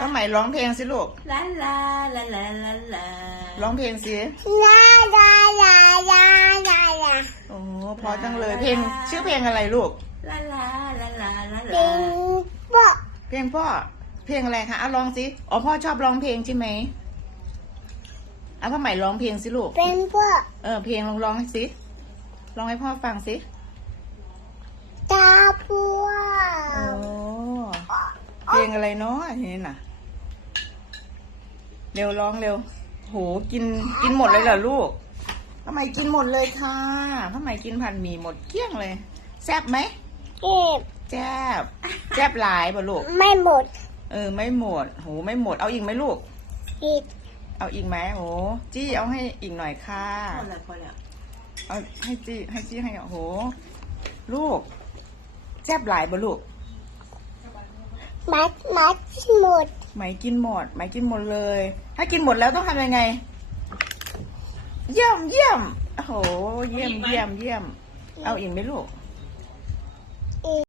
าใหม่ร้องเพลงสิลูกลาลาลาลาลาลาร้องเพลงสิลาลาลาลาลาลาโอ้พอจังเลยเพลงชื่อเพลงอะไรลูกลาลาลาลาลาลาเป็นพ่อเพลงพ่อเพลงอะไรคะร้องสิอ๋อพ่อชอบร้องเพลงใช่ไหมพ่อใหม่ร้องเพลงสิลูกเป็นพ่อเพลงร้องสิร้องให้พ่อฟังสิตาพัวโอ้เพลงอะไรเนาะนี่น่ะเร็วร้องเร็วโหกินหมดเลยเหรอลูกพ่อใหม่กินหมดเลยค่ะพ่อใหม่กินผัดหมี่หมดเกลี้ยงเลยแซ่บไหมเจ็บแซ่บหลายป่ะลูกไม่หมดไม่หมดโหไม่หมดเอาอีกไหมลูกอีกเอาอีกไหมโหจี้เอาให้อีกหน่อยค่ะพอแล้วเอาให้จี้ให้โหลูกแซ่บหลายป่ะลูกมัดหมดไหมกินหมดเลย ถ้ากินหมดแล้วต้องทำยังไงเยี่ยมโอ้โหเยี่ยมเอาอีกไหมลูก